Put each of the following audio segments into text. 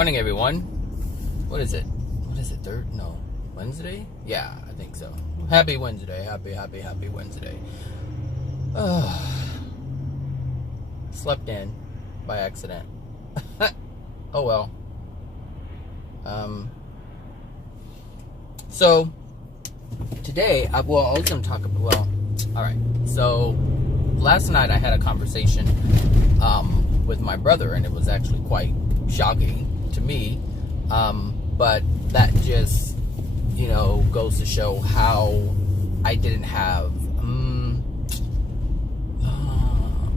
morning, everyone. What is it? Wednesday? Yeah, I think so. Happy Wednesday. Happy Wednesday. Slept in by accident. Oh well. So today, I was going to talk about, alright. So last night I had a conversation with my brother, and it was actually quite shocking to me. But that just, goes to show how I didn't have,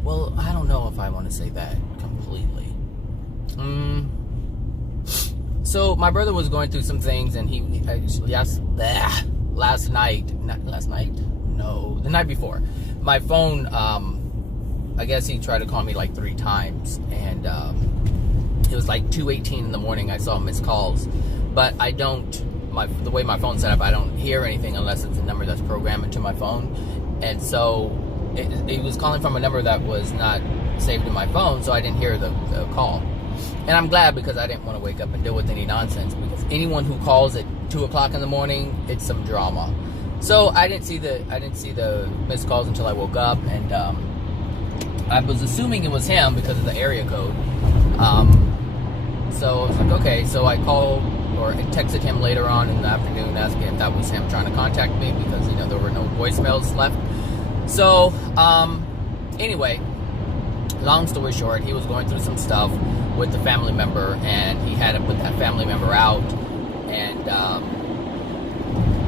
well, I don't know if I want to say that completely. So my brother was going through some things, and the night before, my phone, I guess he tried to call me like 3 times, and it was like 2:18 in the morning. I saw missed calls, but I don't, the way my phone's set up, I don't hear anything unless it's a number that's programmed into my phone. And so it was calling from a number that was not saved in my phone, so I didn't hear the call. And I'm glad, because I didn't want to wake up and deal with any nonsense, because anyone who calls at 2 o'clock in the morning, it's some drama. So I didn't see the missed calls until I woke up, and I was assuming it was him because of the area code. So I was like, okay. So I called or texted him later on in the afternoon asking if that was him trying to contact me, because there were no voicemails left. So anyway, long story short, he was going through some stuff with the family member, and he had to put that family member out,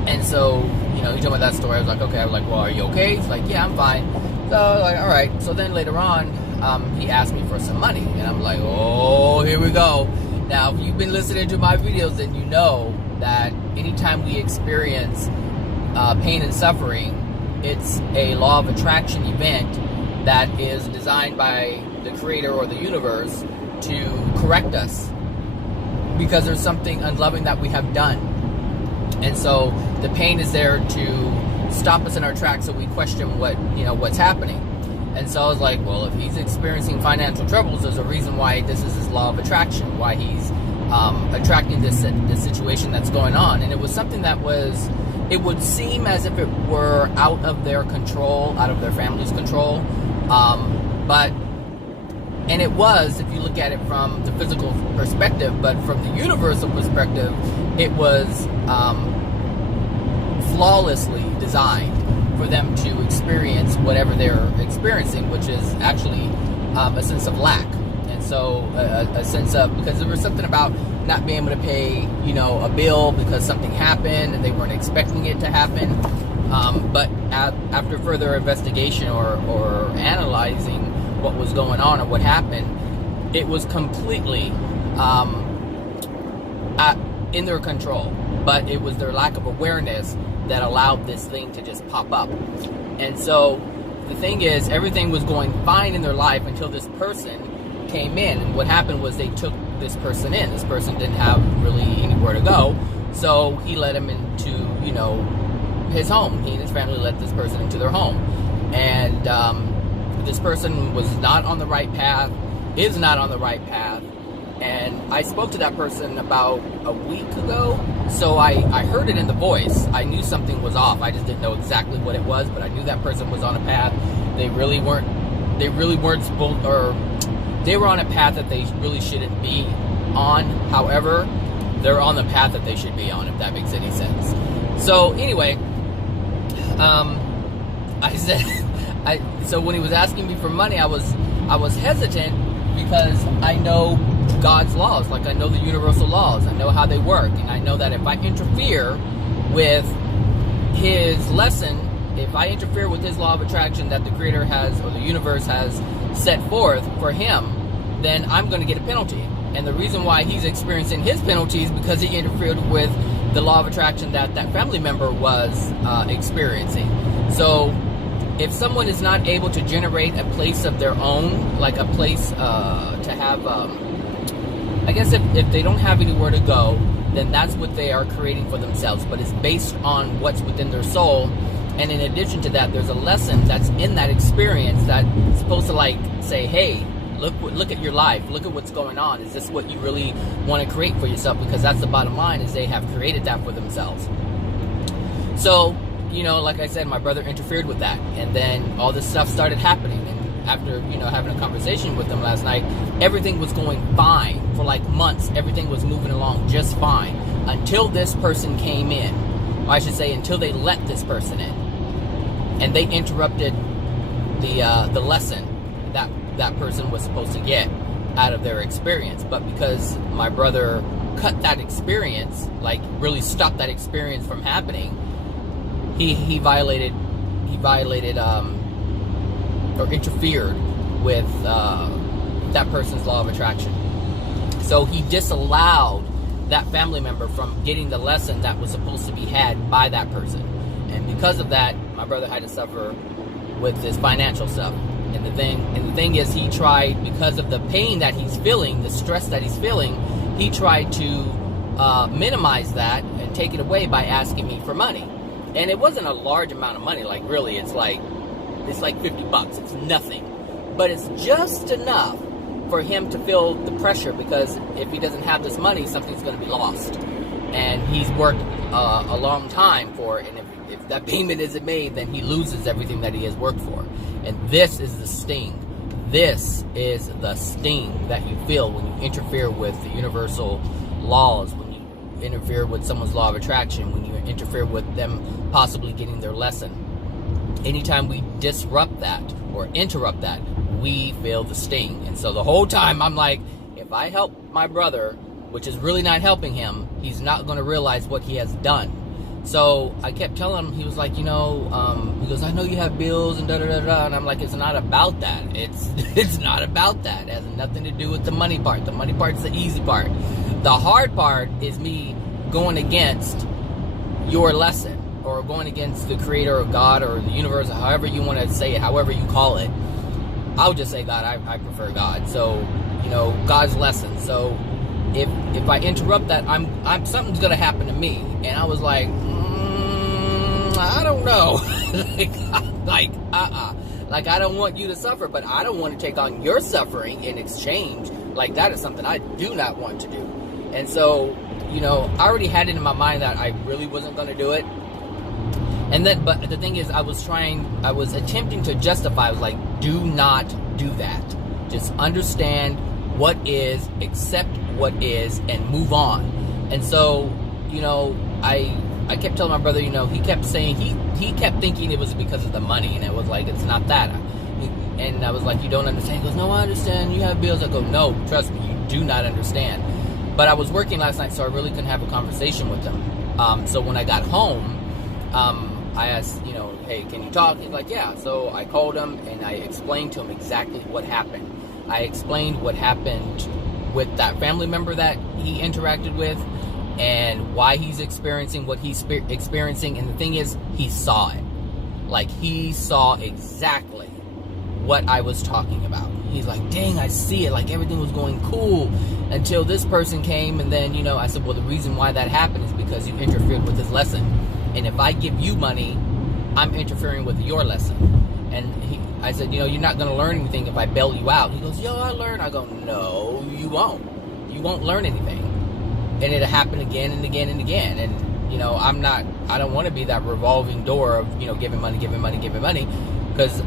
and so he told me that story. I was like, okay. I was like, well, are you okay? He's like, yeah, I'm fine. So I was like, all right. So then later on, he asked me for some money, and I'm like, oh, here we go. Now, if you've been listening to my videos, then you know that anytime we experience pain and suffering, it's a law of attraction event that is designed by the creator or the universe to correct us, because there's something unloving that we have done. And so the pain is there to stop us in our tracks, so we question what's happening. And so I was like, well, if he's experiencing financial troubles, there's a reason why this is his law of attraction, why he's attracting this situation that's going on. And it was something that it would seem as if it were out of their control, out of their family's control. And it was, if you look at it from the physical perspective, but from the universal perspective, it was flawlessly designed for them to experience whatever they're experiencing, which is actually a sense of lack. And so a sense of, because there was something about not being able to pay, a bill because something happened and they weren't expecting it to happen. But after further investigation or analyzing what was going on or what happened, it was completely in their control, but it was their lack of awareness that allowed this thing to just pop up. And so the thing is, everything was going fine in their life until this person came in. And what happened was they took this person in. This person didn't have really anywhere to go, so he let him into his home. He and his family let this person into their home, and this person was not on the right path, is not on the right path. And I spoke to that person about a week ago, so I heard it in the voice. I knew something was off. I just didn't know exactly what it was, but I knew that person was on a path they really weren't supposed, or they were on a path that they really shouldn't be on. However, they're on the path that they should be on, if that makes any sense. So anyway, I said, so when he was asking me for money, I was hesitant, because I know God's laws, like I know the universal laws, I know how they work, and I know that if I interfere with his lesson, if I interfere with his law of attraction that the creator has, or the universe has set forth for him, then I'm going to get a penalty. And the reason why he's experiencing his penalty is because he interfered with the law of attraction that family member was experiencing. So if someone is not able to generate a place of their own, like a place to have, I guess if they don't have anywhere to go, then that's what they are creating for themselves. But it's based on what's within their soul. And in addition to that, there's a lesson that's in that experience that's supposed to, like, say, hey, Look at your life. Look at what's going on. Is this what you really want to create for yourself? Because that's the bottom line, is they have created that for themselves. So, like I said, my brother interfered with that. And then all this stuff started happening. And after, having a conversation with him last night, everything was going fine for like months. Everything was moving along just fine until this person came in. Or I should say, until they let this person in. And they interrupted the lesson that person was supposed to get out of their experience. But because my brother cut that experience, like really stopped that experience from happening, he violated or interfered with that person's law of attraction. So he disallowed that family member from getting the lesson that was supposed to be had by that person. And because of that, my brother had to suffer with his financial stuff. And the thing is, he tried, because of the pain that he's feeling, the stress that he's feeling, he tried to minimize that and take it away by asking me for money. And it wasn't a large amount of money. Like, really, it's like $50. It's nothing. But it's just enough for him to feel the pressure, because if he doesn't have this money, something's going to be lost. And he's worked a long time for it. And if that payment isn't made, then he loses everything that he has worked for. And this is the sting. This is the sting that you feel when you interfere with the universal laws, when you interfere with someone's law of attraction, when you interfere with them possibly getting their lesson. Anytime we disrupt that or interrupt that, we feel the sting. And so the whole time I'm like, if I help my brother, which is really not helping him, he's not going to realize what he has done. So I kept telling him, he was like, he goes, I know you have bills and da-da-da-da. And I'm like, it's not about that. It's not about that. It has nothing to do with the money part. The money part's the easy part. The hard part is me going against your lesson, or going against the creator or God or the universe, or however you want to say it, however you call it. I would just say God. I prefer God. So, God's lesson. So if I interrupt that, I'm something's gonna happen to me. And I was like, I don't know. Like I don't want you to suffer, but I don't want to take on your suffering in exchange. Like, that is something I do not want to do. And so, I already had it in my mind that I really wasn't going to do it. But the thing is, I was attempting to justify. I was like, do not do that. Just understand what is, accept what is, and move on. And so, I kept telling my brother, he kept saying, he kept thinking it was because of the money, and it was like, it's not that. And I was like, you don't understand? He goes, no, I understand. You have bills. I go, no, trust me, you do not understand. But I was working last night, so I really couldn't have a conversation with him. So when I got home, I asked, hey, can you talk? He's like, yeah. So I called him, and I explained to him exactly what happened. I explained what happened with that family member that he interacted with, and why he's experiencing what he's experiencing. And the thing is, he saw it. Like, he saw exactly what I was talking about. He's like, dang, I see it. Like, everything was going cool until this person came. And then, I said, well, the reason why that happened is because you interfered with his lesson. And if I give you money, I'm interfering with your lesson. And I said, you're not going to learn anything if I bail you out. He goes, I learn. I go, no, you won't. You won't learn anything. And it'll happen again and again and again. And, I don't want to be that revolving door of, giving money, because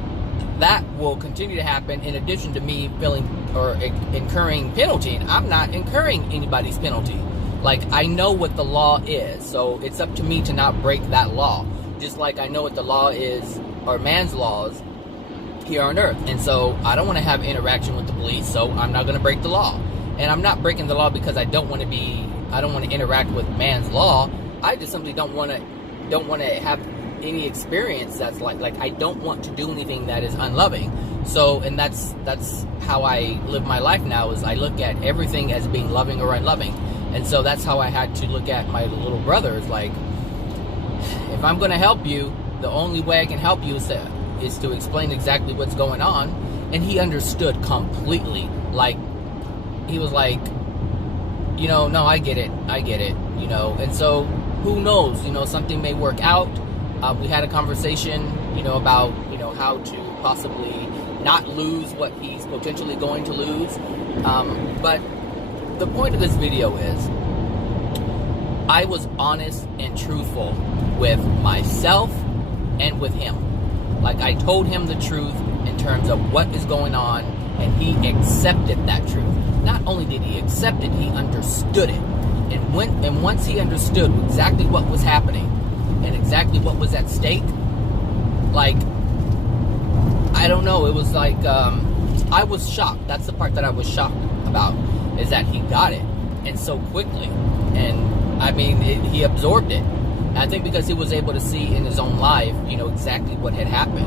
that will continue to happen in addition to me feeling or incurring penalty. And I'm not incurring anybody's penalty. Like, I know what the law is, so it's up to me to not break that law. Just like I know what the law is, or man's laws, here on earth. And so I don't want to have interaction with the police, so I'm not going to break the law. And I'm not breaking the law because I don't want to interact with man's law. I just simply don't want to have any experience that's like I don't want to do anything that is unloving. So, and that's how I live my life now, is I look at everything as being loving or unloving. And so that's how I had to look at my little brother. Is like, if I'm going to help you, the only way I can help you is to explain exactly what's going on. And he understood completely. Like, he was like, no, I get it, and so who knows, something may work out. We had a conversation, about, how to possibly not lose what he's potentially going to lose. But the point of this video is, I was honest and truthful with myself and with him. Like, I told him the truth in terms of what is going on, and he accepted that truth. Not only did he accept it, he understood it. And once he understood exactly what was happening and exactly what was at stake, like, I don't know, it was like, I was shocked. That's the part that I was shocked about, is that he got it, and so quickly. And I mean, he absorbed it. I think because he was able to see in his own life, exactly what had happened,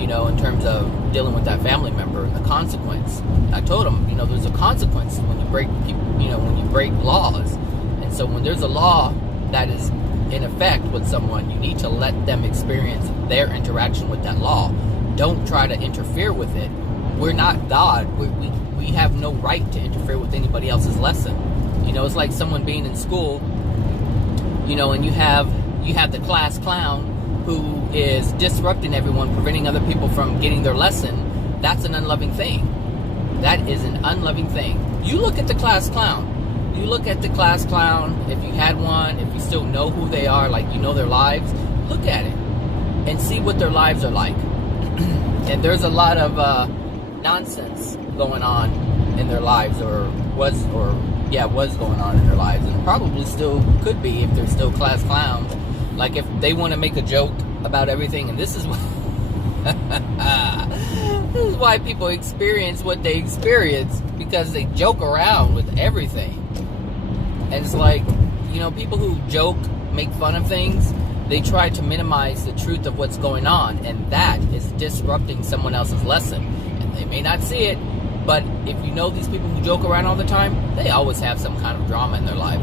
in terms of dealing with that family member and the consequence. I told him, there's a consequence when you break, when you break laws. And so when there's a law that is in effect with someone, you need to let them experience their interaction with that law. Don't try to interfere with it. We're not God. We have no right to interfere with anybody else's lesson. It's like someone being in school, and you have the class clown who is disrupting everyone, preventing other people from getting their lesson. That's an unloving thing. That is an unloving thing. You look at the class clown. You look at the class clown, if you had one, if you still know who they are, like you know their lives, look at it and see what their lives are like. And there's a lot of nonsense going on in their lives, was going on in their lives, and probably still could be if they're still class clowns. Like, if they want to make a joke about everything, and this is what this is why people experience what they experience, because they joke around with everything. And it's like, people who joke, make fun of things, they try to minimize the truth of what's going on, and that is disrupting someone else's lesson. And they may not see it, but if you know these people who joke around all the time, they always have some kind of drama in their life.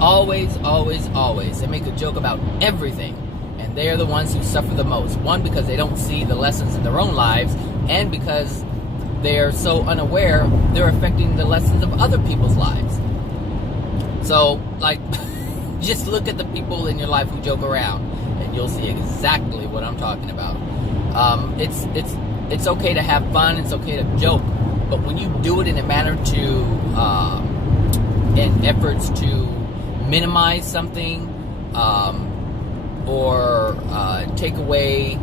Always, always, always. They make a joke about everything, and they are the ones who suffer the most. One, because they don't see the lessons in their own lives, and because they are so unaware, they're affecting the lessons of other people's lives. So, like, just look at the people in your life who joke around, and you'll see exactly what I'm talking about. It's okay to have fun, it's okay to joke, but when you do it in a manner in efforts to minimize something, or take away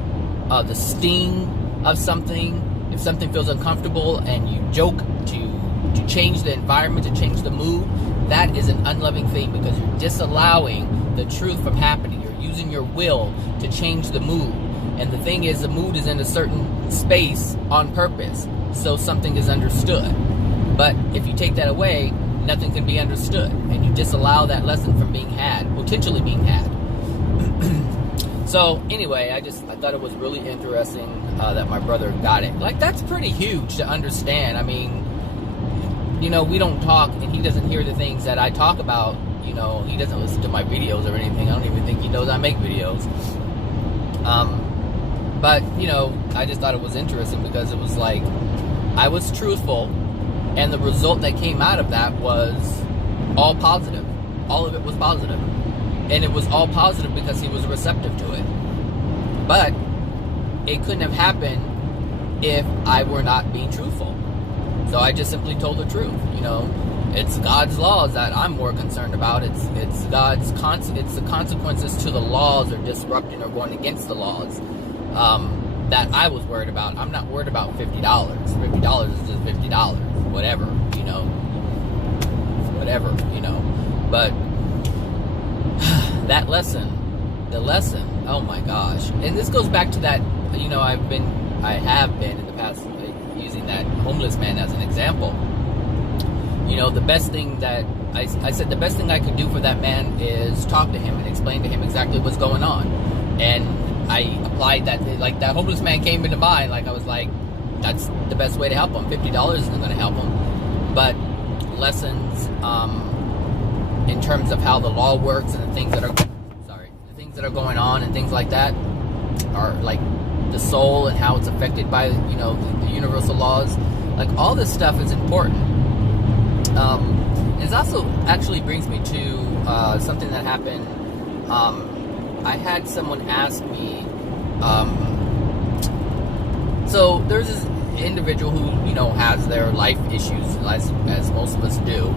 the sting of something, if something feels uncomfortable and you joke to change the environment, to change the mood, that is an unloving thing, because you're disallowing the truth from happening. You're using your will to change the mood. And the thing is, the mood is in a certain space on purpose, so something is understood. But if you take that away, nothing can be understood, and you disallow that lesson from being had, potentially being had. So anyway, I thought it was really interesting that my brother got it. Like, that's pretty huge to understand. I mean, we don't talk, and he doesn't hear the things that I talk about. He doesn't listen to my videos or anything. I don't even think he knows I make videos. But, I just thought it was interesting, because it was like, I was truthful, and the result that came out of that was all positive. All of it was positive. And it was all positive because he was receptive to it. But it couldn't have happened if I were not being truthful. So I just simply told the truth. It's God's laws that I'm more concerned about. It's God's it's the consequences to the laws, or disrupting or going against the laws, that I was worried about. I'm not worried about $50. $50 is just $50. Whatever, whatever, but that the lesson, oh my gosh. And this goes back to that, I have been in the past, using that homeless man as an example. The best thing that I said, the best thing I could do for that man is talk to him and explain to him exactly what's going on. And I applied that, like, that homeless man came into mind. Like, I was like, that's the best way to help him. $50 isn't going to help him. But lessons in terms of how the law works, and the things that are going on, and things like that, are like the soul and how it's affected by the universal laws. Like, all this stuff is important. It also actually brings me to something that happened. I had someone ask me, so there's this, individual who, you know, has their life issues, as most of us do.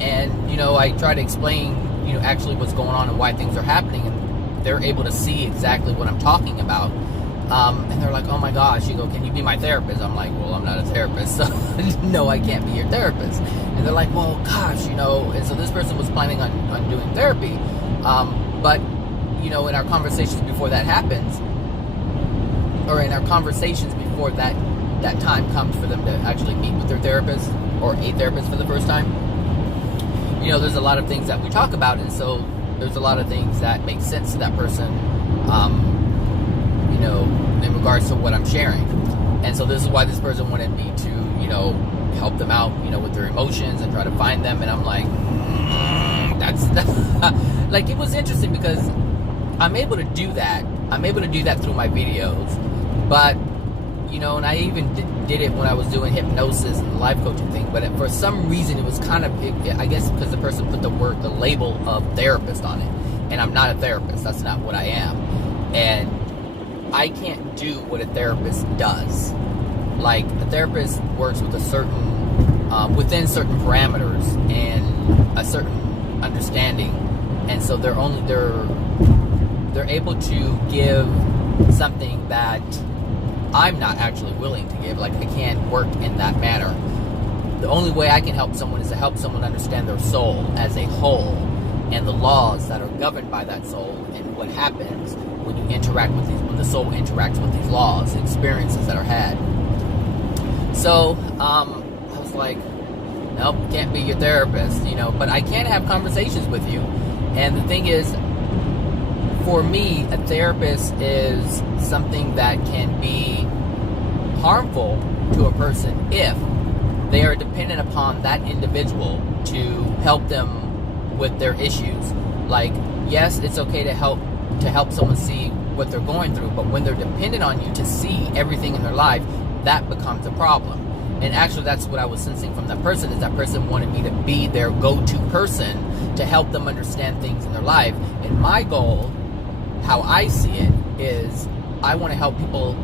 And, you know, I try to explain, you know, actually what's going on and why things are happening, and they're able to see exactly what I'm talking about. And they're like, oh my gosh, you go, can you be my therapist? I'm like, well, I'm not a therapist, so no, I can't be your therapist. And they're like, well, gosh, you know, and so this person was planning on doing therapy. But, you know, in our conversations before that happens, or in our conversations before that time comes for them to actually meet with their therapist or a therapist for the first time, you know, there's a lot of things that we talk about, and so there's a lot of things that make sense to that person, you know, in regards to what I'm sharing. And so this is why this person wanted me to, you know, help them out, you know, with their emotions and try to find them. And I'm like, that's like, it was interesting because I'm able to do that. I'm able to do that through my videos. But, you know, and I even did it when I was doing hypnosis and the life coaching thing. But for some reason, it was kind of, I guess because the person put the label of therapist on it. And I'm not a therapist. That's not what I am. And I can't do what a therapist does. Like, a therapist works with a certain, within certain parameters and a certain understanding, and so they're able to give something that I'm not actually willing to give. Like, I can't work in that manner. The only way I can help someone is to help someone understand their soul as a whole and the laws that are governed by that soul and what happens when you interact with these, when the soul interacts with these laws, experiences that are had. So, I was like, nope, can't be your therapist, you know, but I can have conversations with you. And the thing is, for me, a therapist is something that can be harmful to a person if they are dependent upon that individual to help them with their issues. Like, yes, it's okay to help someone see what they're going through, but when they're dependent on you to see everything in their life, that becomes a problem. And actually, that's what I was sensing from that person, is that person wanted me to be their go-to person to help them understand things in their life. And my goal, how I see it, is I want to help people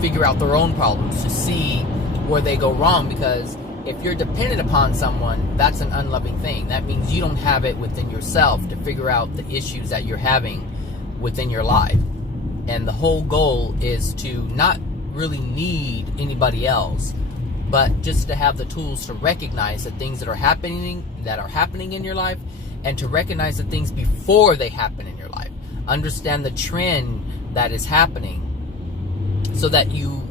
figure out their own problems, to see where they go wrong, because if you're dependent upon someone, that's an unloving thing. That means you don't have it within yourself to figure out the issues that you're having within your life. And the whole goal is to not really need anybody else, but just to have the tools to recognize the things that are happening in your life, and to recognize the things before they happen in your life. Understand the trend that is happening, so that you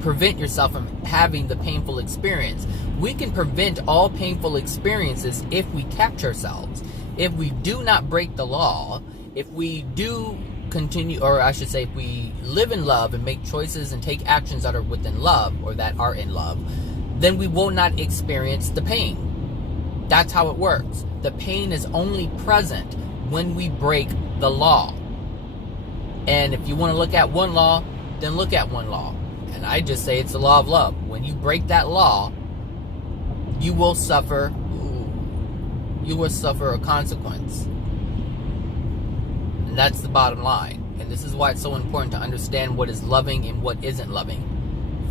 prevent yourself from having the painful experience. We can prevent all painful experiences if we catch ourselves. If we do not break the law, if we do continue, or I should say, if we live in love and make choices and take actions that are within love, or that are in love, then we will not experience the pain. That's how it works. The pain is only present when we break the law. And if you want to look at one law, then look at one law. And I just say it's the law of love. When you break that law, you will suffer a consequence. And that's the bottom line. And this is why it's so important to understand what is loving and what isn't loving.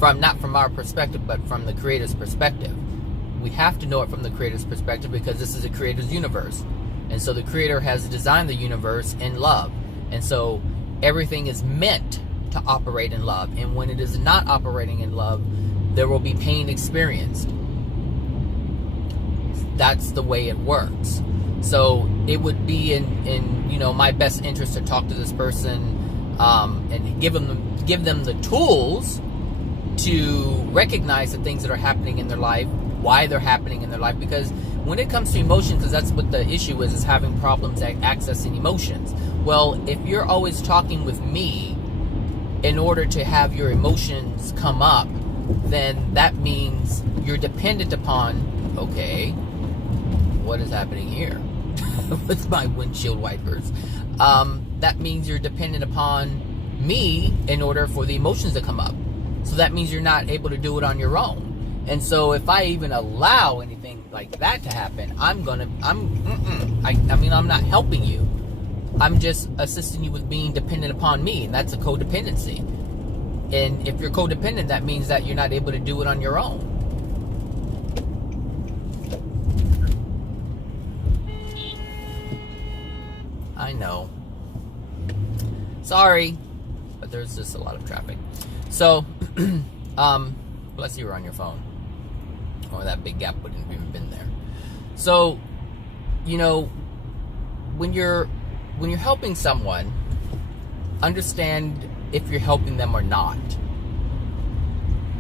Not from our perspective, but from the Creator's perspective. We have to know it from the Creator's perspective, because this is a Creator's universe. And so the Creator has designed the universe in love. And so everything is meant to operate in love. And when it is not operating in love, there will be pain experienced. That's the way it works. So it would be in my best interest to talk to this person, and give them the tools to recognize the things that are happening in their life, why they're happening in their life. Because when it comes to emotions, because that's what the issue is having problems at accessing emotions. Well, if you're always talking with me in order to have your emotions come up, then that means you're dependent upon, okay, what is happening here with my windshield wipers? That means you're dependent upon me in order for the emotions to come up. So that means you're not able to do it on your own. And so if I even allow anything like that to happen, I'm not helping you. I'm just assisting you with being dependent upon me, and that's a codependency. And if you're codependent, that means that you're not able to do it on your own. I know. Sorry, but there's just a lot of traffic. So, bless you were on your phone, or that big gap wouldn't have even been there. So, you know, when you're helping someone, understand if you're helping them or not.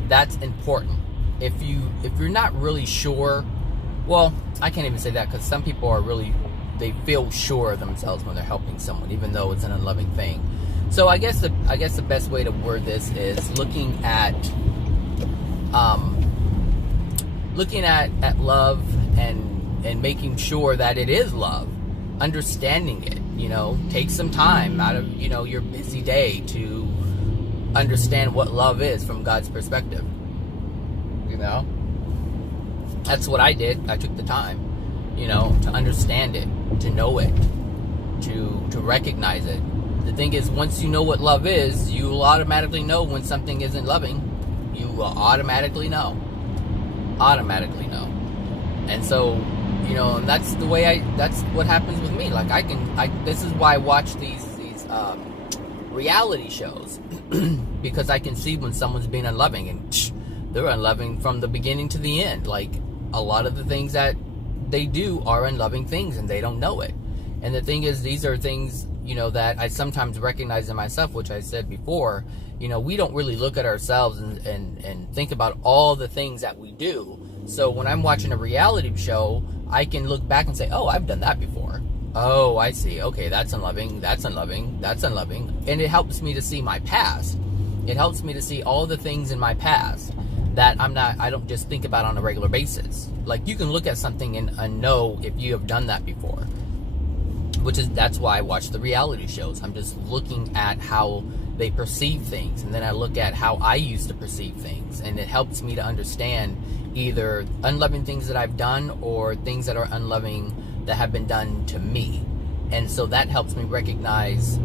That's important. If you're not really sure, well, I can't even say that, because some people are really, they feel sure of themselves when they're helping someone, even though it's an unloving thing. So I guess the best way to word this is looking at love and making sure that it is love, understanding it. You know, take some time out of, you know, your busy day to understand what love is from God's perspective. You know, that's what I did. I took the time, you know, to understand it, to know it, to recognize it. The thing is, once you know what love is, you will automatically know when something isn't loving. You will automatically know. Automatically know. And so, you know, and that's the way that's what happens with me. Like this is why I watch these reality shows, because I can see when someone's being unloving, and they're unloving from the beginning to the end. Like, a lot of the things that they do are unloving things, and they don't know it. And the thing is, these are things, you know, that I sometimes recognize in myself, which I said before. You know, we don't really look at ourselves and think about all the things that we do. So when I'm watching a reality show, I can look back and say, oh, I've done that before. Oh, I see. Okay, that's unloving, that's unloving, that's unloving. And it helps me to see my past. It helps me to see all the things in my past that I don't just think about on a regular basis. Like, you can look at something and know if you have done that before. That's why I watch the reality shows. I'm just looking at how they perceive things, and then I look at how I used to perceive things, and it helps me to understand either unloving things that I've done or things that are unloving that have been done to me. And so that helps me recognize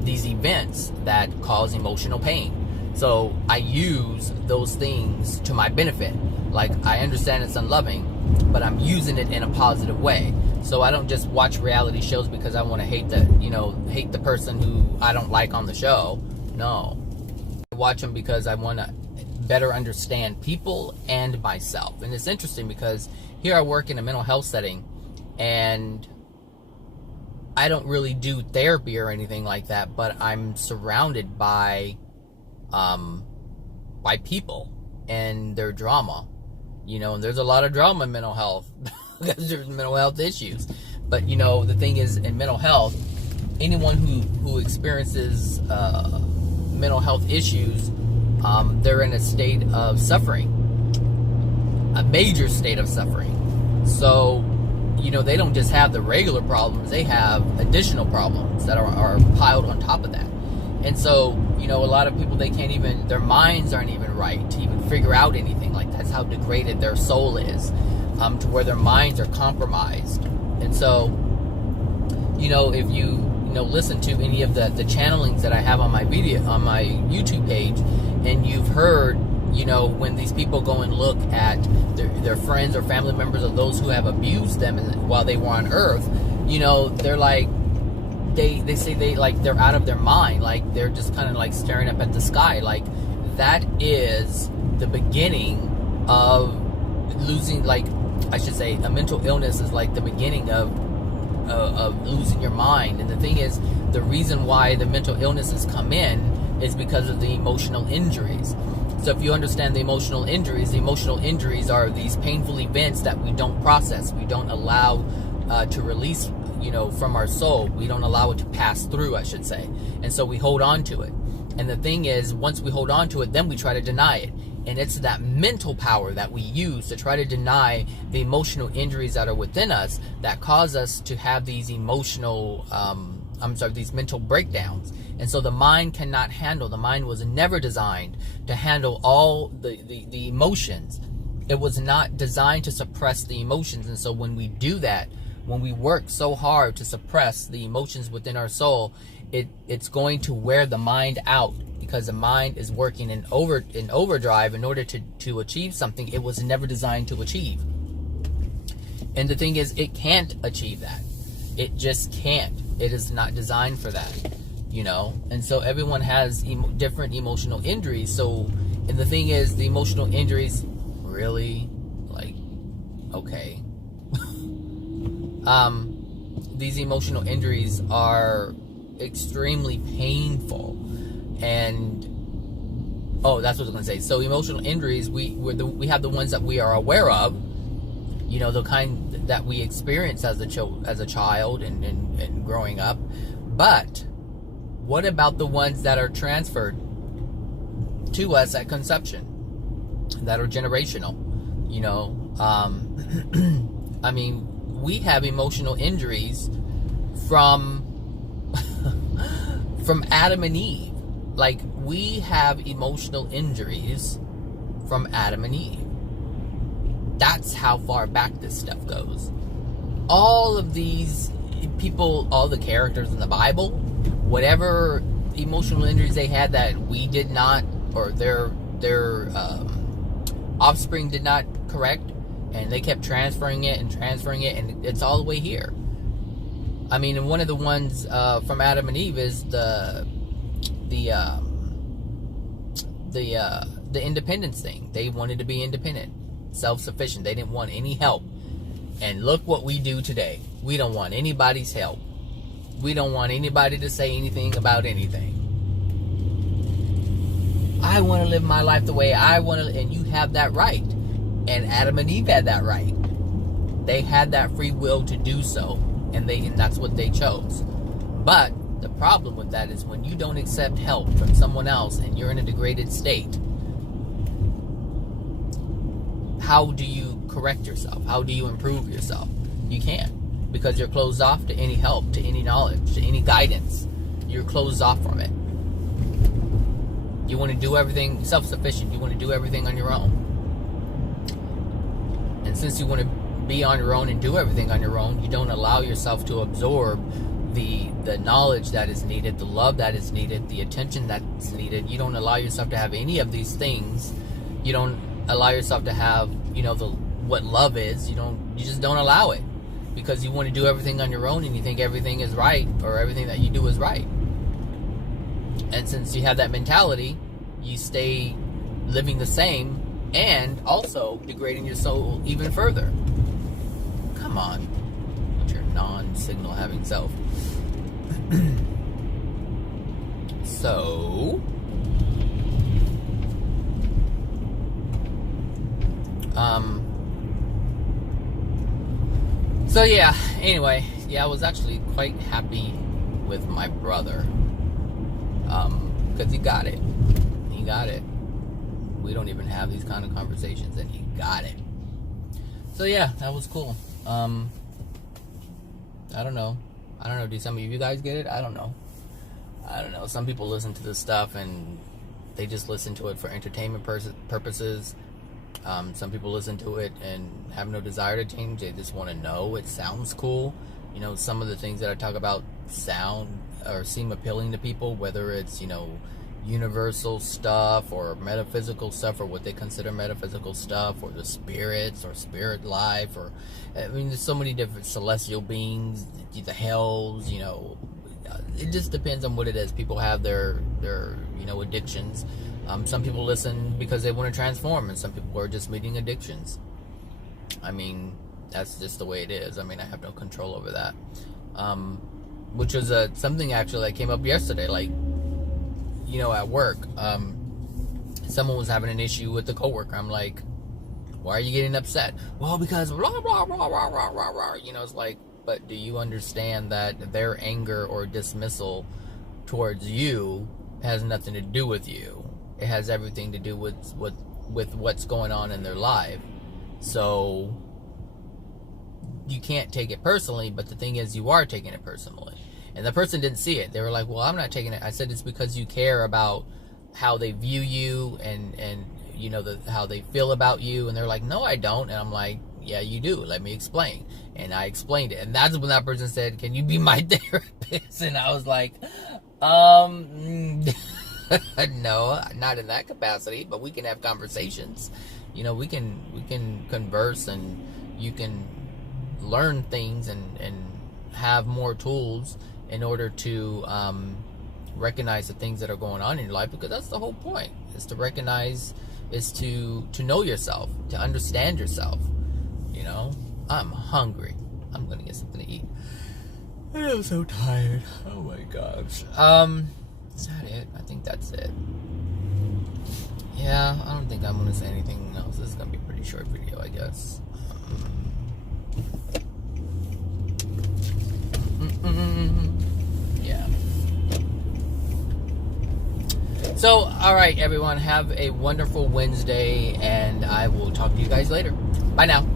these events that cause emotional pain. So I use those things to my benefit. Like, I understand it's unloving, but I'm using it in a positive way. So I don't just watch reality shows because I want to hate the person who I don't like on the show. No. I watch them because I want to better understand people and myself. And it's interesting because here I work in a mental health setting, and I don't really do therapy or anything like that, but I'm surrounded by people and their drama. You know, and there's a lot of drama in mental health because there's mental health issues. But, you know, the thing is, in mental health, anyone who experiences mental health issues, they're in a state of suffering, a major state of suffering. So, you know, they don't just have the regular problems, they have additional problems that are piled on top of that. And so, you know, a lot of people, their minds aren't even right to even figure out anything. Like, that's how degraded their soul is, to where their minds are compromised. And so, you know, if you listen to any of the channelings that I have on my YouTube page, and you've heard, you know, when these people go and look at their friends or family members of those who have abused them while they were on Earth, you know, they're like, they say they're out of their mind, like they're just kind of like staring up at the sky. Like, that is the beginning of losing, like, I should say, a mental illness is like the beginning of losing your mind. And the thing is, the reason why the mental illnesses come in is because of the emotional injuries. So if you understand the emotional injuries are these painful events that we don't process, we don't allow to release, you know, from our soul. We don't allow it to pass through, I should say. And so we hold on to it. And the thing is, once we hold on to it, then we try to deny it. And it's that mental power that we use to try to deny the emotional injuries that are within us that cause us to have these emotional, these mental breakdowns. And so the mind cannot handle, the mind was never designed to handle all the emotions. It was not designed to suppress the emotions. And so when we do that, when we work so hard to suppress the emotions within our soul, it's going to wear the mind out, because the mind is working in overdrive in order to achieve something it was never designed to achieve. And the thing is, it can't achieve that. It just can't. It is not designed for that, you know. And so everyone has different emotional injuries. So, and the thing is, the emotional injuries really, like, okay. These emotional injuries are extremely painful. And that's what I was going to say. So emotional injuries, we have the ones that we are aware of, you know, the kind that we experience as a child and growing up. But what about the ones that are transferred to us at conception, that are generational? You know, I mean, we have emotional injuries from Adam and Eve. Like, we have emotional injuries from Adam and Eve. That's how far back this stuff goes. All of these people, all the characters in the Bible, whatever emotional injuries they had that we did not, or their offspring did not correct, and they kept transferring it, and it's all the way here. I mean, and one of the ones from Adam and Eve is the independence thing. They wanted to be independent, self-sufficient. They didn't want any help. And look what we do today. We don't want anybody's help. We don't want anybody to say anything about anything. I want to live my life the way I want to, and you have that right. And Adam and Eve had that right. They had that free will to do so, and that's what they chose. But the problem with that is when you don't accept help from someone else and you're in a degraded state, how do you correct yourself? How do you improve yourself? You can't, because you're closed off to any help, to any knowledge, to any guidance. You're closed off from it. You want to do everything self-sufficient. You want to do everything on your own. And since you want to be on your own and do everything on your own, you don't allow yourself to absorb the knowledge that is needed, the love that is needed, the attention that's needed. You don't allow yourself to have any of these things. You don't allow yourself to have, you know, what love is. You just don't allow it, because you want to do everything on your own, and you think everything is right, or everything that you do is right. And since you have that mentality, you stay living the same and also degrading your soul even further. Come on, with your non-signal having self. So yeah, anyway, I was actually quite happy with my brother, because he got it. We don't even have these kind of conversations, and he got it. So yeah, that was cool. I don't know. Do some of you guys get it? I don't know. Some people listen to this stuff and they just listen to it for entertainment purposes. Some people listen to it and have no desire to change. They just want to know it sounds cool. You know, some of the things that I talk about sound or seem appealing to people, whether it's, you know, universal stuff or metaphysical stuff, or what they consider metaphysical stuff, or the spirits or spirit life, or I mean, there's so many different celestial beings, the hells, you know. It just depends on what it is. People have their you know, addictions. Some people listen because they want to transform, and some people are just meeting addictions. I mean, that's just the way it is. I mean, I have no control over that. Which was something actually that came up yesterday, like, you know, at work. Someone was having an issue with the coworker. I'm like, why are you getting upset? Well, because blah, blah, blah, blah, blah, blah, blah. You know, it's like, but do you understand that their anger or dismissal towards you has nothing to do with you? It has everything to do with what's going on in their life. So you can't take it personally, but the thing is, you are taking it personally. And the person didn't see it. They were like, well, I'm not taking it. I said, it's because you care about how they view you and you know, how they feel about you. And they're like, no, I don't. And I'm like, yeah, you do. Let me explain. And I explained it. And that's when that person said, can you be my therapist? And I was like, no, not in that capacity, but we can have conversations. You know, we can converse, and you can learn things and have more tools in order to recognize the things that are going on in your life, because that's the whole point, is to recognize, is to know yourself, to understand yourself. You know, I'm hungry. I'm gonna get something to eat. I am so tired. Oh my gosh. Is that it? I think that's it. Yeah, I don't think I'm gonna say anything else. This is gonna be a pretty short video, I guess. Yeah. So, alright everyone, have a wonderful Wednesday, and I will talk to you guys later. Bye now.